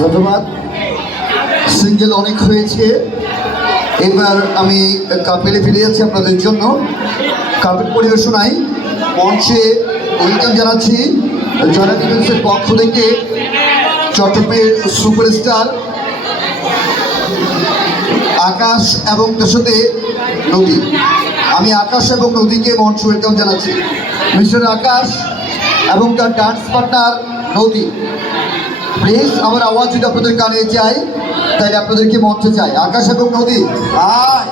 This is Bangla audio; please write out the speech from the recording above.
ধন্যবাদ। সিঙ্গেল অনেক হয়েছে, এবার আমি কাপেলে ফিরে যাচ্ছি আপনাদের জন্য। কাপেল পরিবেশনায় মঞ্চে ওয়েলকাম জানাচ্ছি জয়না ডিফেন্সের পক্ষ থেকে চট্টগ্রামের সুপারস্টার আকাশ এবং তার সাথে নদী। আমি আকাশ এবং নদীকে মঞ্চে ওয়েলকাম জানাচ্ছি। মিস্টার আকাশ এবং তার ডান্স পার্টনার নদী, প্লিজ আমার আওয়াজ যদি আপনাদের কানে চাই তাহলে আপনাদেরকে মঞ্চে চাই। আকাশ এবং নদী, আয়।